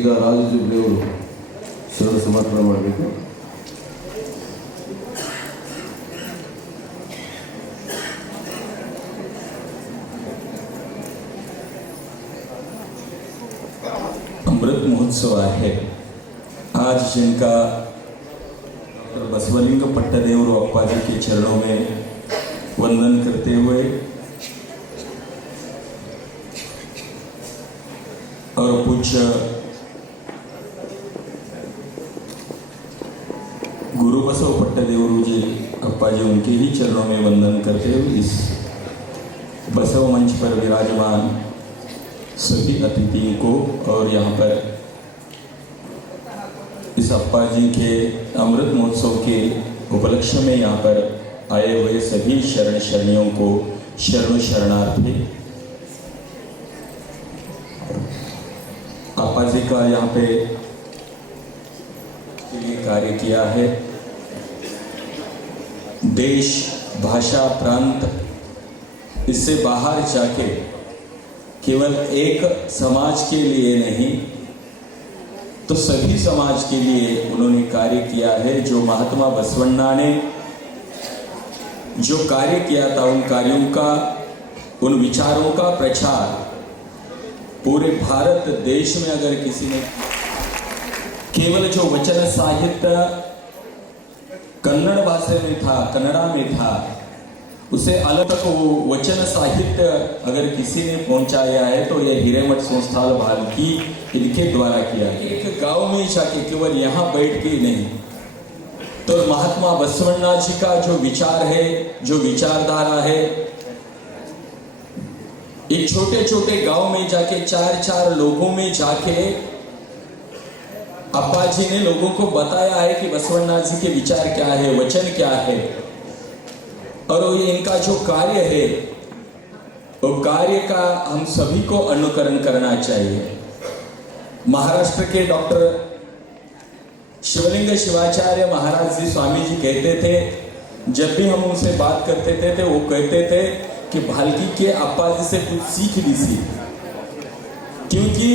ಈಗ ರಾಜು ಜುಬ್ಲಿ ಅವರು ಶರಣ ಸಮರ್ಪಣೆ ಮಾಡಬೇಕು. अमृत महोत्सव है आज, जिनका बसवलिंग पट्टदेवरू अप्पाजी के चरणों में वंदन करते हुए और पूज्य गुरु बसव पट्टदेवरू जी अप्पाजी उनके ही चरणों में वंदन करते हुए इस बसव मंच पर विराजमान सभी अतिथियों को और यहाँ पर इस अप्पाजी के अमृत महोत्सव के उपलक्ष्य में यहाँ पर आए हुए सभी शरण शरणियों को शरणु शरणार्थी। अप्पाजी का यहाँ पे कार्य किया है, देश भाषा प्रांत इससे बाहर जाके केवल एक समाज के लिए नहीं तो सभी समाज के लिए उन्होंने कार्य किया है। जो महात्मा बसवण्णा ने जो कार्य किया था, उन कार्यों का, उन विचारों का प्रचार पूरे भारत देश में अगर किसी ने केवल जो वचन साहित्य कन्नड़ भाषा में था, कन्नड़ा में था, उसे अलग तक वो वचन साहित्य अगर किसी ने पहुंचाया है तो यह हिरेमठ संस्थान भालकी इनके द्वारा किया गया। एक गांव में जाके केवल यहाँ बैठ के नहीं तो महात्मा बसवण्णा जी का जो विचार है, जो विचारधारा है, एक छोटे छोटे गांव में जाके चार लोगों में जाके अप्पाजी ने लोगों को बताया है कि बसवण्णा जी के विचार क्या है, वचन क्या है। और ये इनका जो कार्य है वो कार्य का हम सभी को अनुकरण करना चाहिए। महाराष्ट्र के डॉक्टर शिवलिंग शिवाचार्य महाराज जी स्वामी जी कहते थे, जब भी हम उनसे बात करते थे तो वो कहते थे कि भालकी के अप्पाजी से कुछ सीख लीजिए, क्योंकि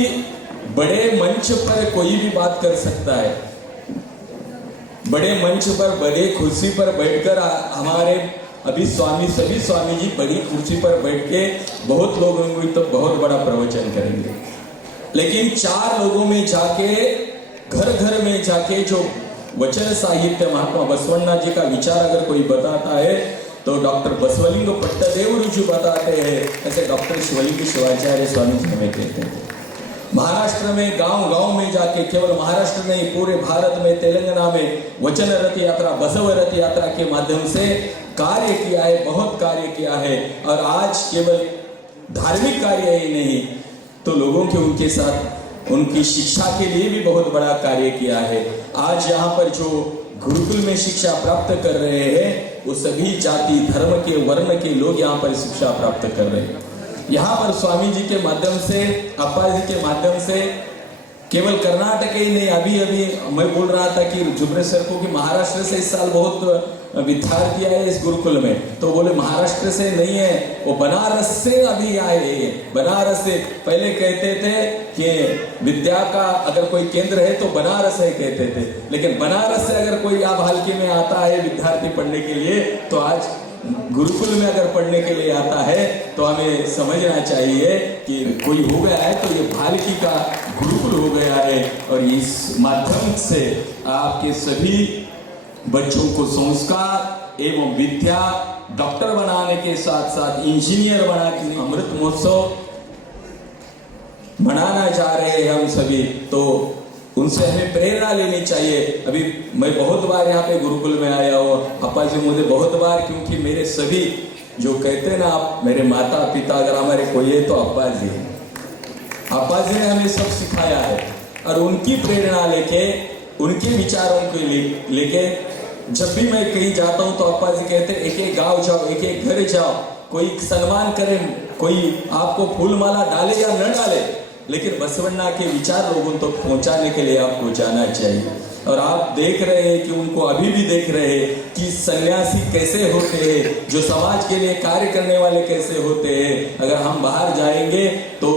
बड़े मंच पर कोई भी बात कर सकता है। बड़े मंच पर बड़े कुर्सी पर बैठकर हमारे अभी सभी स्वामी जी बड़ी कुर्सी पर बैठ के बहुत लोगों को तो बहुत बड़ा प्रवचन करेंगे, लेकिन 4 लोगों में जाके घर घर में जाके जो वचन साहित्य महात्मा बसवण्णा जी का विचार अगर कोई बताता है तो डॉक्टर बसवलिंग पट्टदेवरू जी बताते हैं, ऐसे डॉक्टर शिवलिंग शिवाचार्य स्वामी जी हमें कहते हैं। महाराष्ट्र में गांव में जाके, केवल महाराष्ट्र नहीं पूरे भारत में, तेलंगाना में वचन रथ यात्रा, बसव रथ यात्रा के माध्यम से कार्य किया है, बहुत कार्य किया है। और आज केवल धार्मिक कार्य ही नहीं तो लोगों के उनके साथ उनकी शिक्षा के लिए भी बहुत बड़ा कार्य किया है। आज यहाँ पर जो गुरुकुल में शिक्षा प्राप्त कर रहे हैं वो सभी जाति धर्म के वर्ण के लोग यहाँ पर शिक्षा प्राप्त कर रहे हैं। यहाँ पर स्वामी जी के माध्यम से, अप्पाजी के माध्यम से केवल कर्नाटक ही नहीं, अभी मैं बोल रहा था कि जुबरे सर को कि महाराष्ट्र से इस साल बहुत विद्यार्थी आए इस गुरुकुल में, तो बोले महाराष्ट्र से नहीं है, वो बनारस से अभी आए हैं। बनारस से पहले कहते थे कि विद्या का अगर कोई केंद्र है तो बनारस है कहते थे, लेकिन बनारस से अगर कोई आप हल्के में आता है विद्यार्थी पढ़ने के लिए तो आज गुरुकुल में अगर पढ़ने के लिए आता है तो हमें समझना चाहिए कि कोई हो गया है तो ये भालकी का गुरुकुल हो गया है। और इस माध्यम से आपके सभी बच्चों को संस्कार एवं विद्या, डॉक्टर बनाने के साथ साथ इंजीनियर बना के अमृत महोत्सव मनाना चाह रहे हैं हम सभी, तो उनसे हमें प्रेरणा लेनी चाहिए। अभी मैं बहुत बार यहाँ पे गुरुकुल में आया हूँ, अप्पाजी मुझे बहुत बार, क्योंकि मेरे सभी जो कहते हैं ना आप मेरे माता पिता अगर हमारे कोई है तो अप्पाजी है। अप्पाजी ने हमें सब सिखाया है और उनकी प्रेरणा लेके, उनके विचारों को लेके जब भी मैं कहीं जाता हूँ तो अप्पाजी कहते हैं एक गांव जाओ, एक घर जाओ, कोई सम्मान करे, कोई आपको फूल माला डाले या न डाले, लेकिन बसवण्णा के विचार लोगों तक पहुंचाने के लिए आपको जाना चाहिए। और आप देख रहे हैं कि उनको अभी भी देख रहे हैं कि सन्यासी कैसे होते हैं, जो समाज के लिए कार्य करने वाले कैसे होते हैं। अगर हम बाहर जाएंगे तो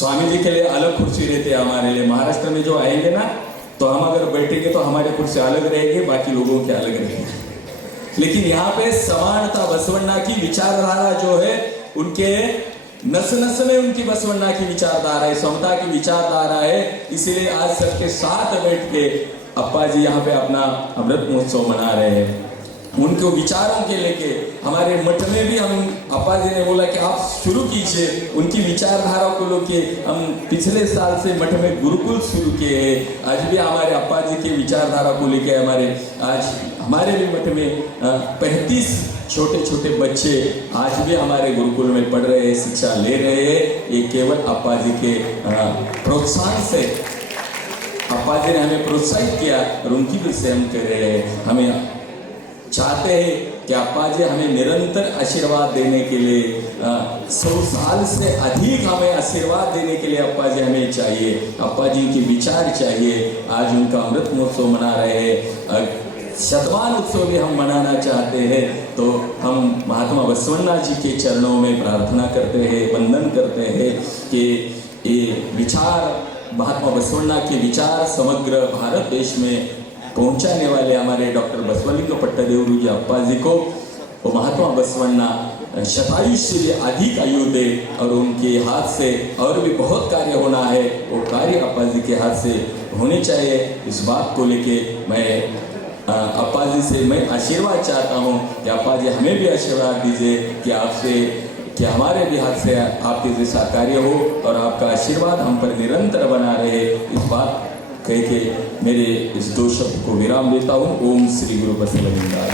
स्वामी जी के लिए अलग कुर्सी रहती है, हमारे लिए महाराष्ट्र में जो आएंगे ना तो हम अगर बैठेंगे तो हमारी कुर्सी अलग रहेगी, बाकी लोगों की अलग रहेगी। लेकिन यहाँ पे समानता बसवण्णा की विचारधारा जो है, उनके नस नस में उनकी बसवण्णा की विचारधारा है, समता की विचारधारा है। इसीलिए आज सबके साथ बैठ के अप्पा जी यहाँ पे अपना अमृत महोत्सव मना रहे हैं। उनके विचारों के लेके हमारे मठ में भी हम, अप्पा जी ने बोला कि आप शुरू कीजिए, उनकी विचारधारा को लेके हम पिछले साल से मठ में गुरुकुल शुरू किए हैं। आज भी हमारे अप्पा जी की विचारधारा को लेके आज हमारे भी मठ में 35 छोटे छोटे बच्चे आज भी हमारे गुरुकुल में पढ़ रहे हैं, शिक्षा ले रहे हैं। ये केवल अप्पा जी के प्रोत्साहन से, अप्पा जी ने हमें प्रोत्साहित किया और उनकी भी से हम कर रहे हैं। हमें चाहते हैं कि अप्पा जी हमें निरंतर आशीर्वाद देने के लिए 100 साल से अधिक हमें आशीर्वाद देने के लिए अप्पा जी हमें चाहिए, अप्पा जी के विचार चाहिए। आज उनका अमृत महोत्सव मना रहे हैं, शतवान उत्सव भी हम मनाना चाहते हैं। तो हम महात्मा बसवण्णा जी के चरणों में प्रार्थना करते हैं, वंदन करते हैं कि ये विचार, महात्मा बसवण्णा के विचार समग्र भारत देश में पहुंचाने वाले हमारे डॉक्टर बसवलिंग पट्टदेवरू जी अप्पा जी को, वो महात्मा बसवण्णा शतायुष्य से अधिक आयु दे और उनके हाथ से और भी बहुत कार्य होना है, वो कार्य अप्पा जी के हाथ से होने चाहिए। इस बात को लेके मैं अप्पा जी से मैं आशीर्वाद चाहता हूँ कि अप्पा जी हमें भी आशीर्वाद दीजिए कि आपसे, कि हमारे भी हाथ से आपके जैसा कार्य हो और आपका आशीर्वाद हम पर निरंतर बना रहे। इस बात कह के मेरे इस 2 शब्द को विराम देता हूँ। ओम श्री गुरु बसवलिंगाय।